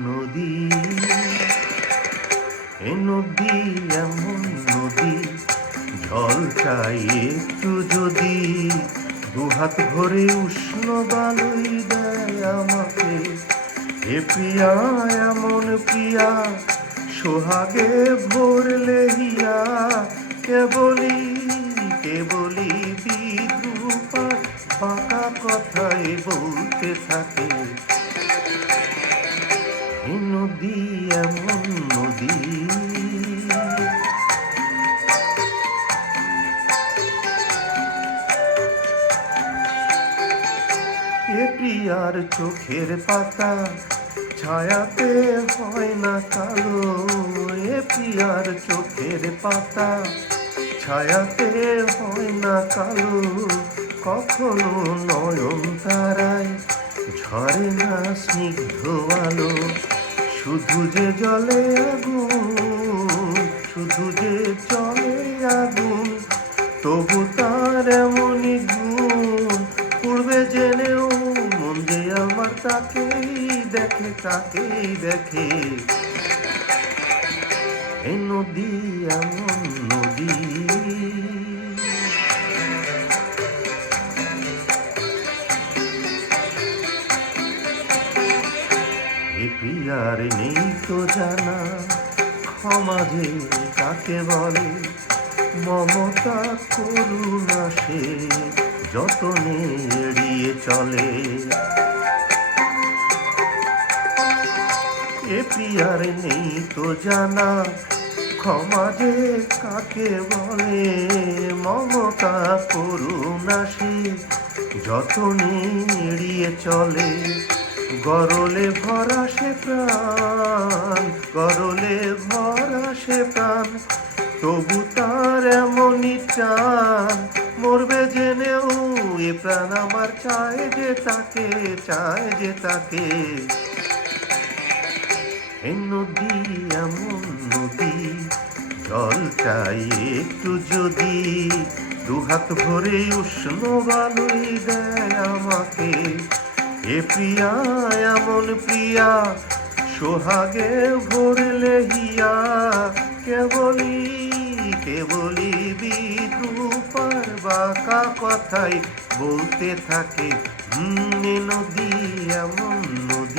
নদী, এ নদী এমন নদী, জল চাই একটু যদি, দুহাত ভরে উষ্ণ বালুই দেয় আমাকে। এ প্রিয়া এমন প্রিয়া, সোহাগে ভরলে হিয়া, কেবলি কেবলি বিদ্রুপার বাঁকা কথায় বলতে থাকে। এ নদী এমন নদী, এ প্রিয়ার চোখের পাতা ছায়াতে হয় না কালো। এ প্রিয়ার চোখের পাতা ছায়াতে হয় না কালো, কখনো নয়ন তারায় ঝরে না স্নিগ্ধ আলো। শুধু যে জলে আগুন, শুধু যে জলে আগুন, তবু তার এমনই গুণ। পূর্বে জেনেও মন যে আমার তাকেই দেখে, তাকেই দেখে। এই নদী এমন নদী, এ প্রিয়ার নেই তো জানা ক্ষমা যে কাকে বলে। মমতা করুণা সে যতনে এড়িয়ে চলে। এ প্রিয়ার নেই তো জানা ক্ষমা যে কাকে বলে। মমতা করুণা সে যতনে এড়িয়ে চলে। গরলে ভরা সে প্রাণ, গরলে ভরা সে প্রাণ, তবু তার এমনই টান। মরবে জেনেও এ প্রাণ আমার চায় যে তাকে, চায় যে তাকে। এ নদী এমন নদী, জল চাই একটু যদি, দুহাত ভরে উষ্ণ বালুই দেয় আমাকে। এ প্রিয়া এমন প্রিয়া, সোহাগে ভরলে হিয়া, কেবলি কেবলি বিদ্রুপার বাঁকা কথাই বলতে থাকে। এ নদী এমন নদী।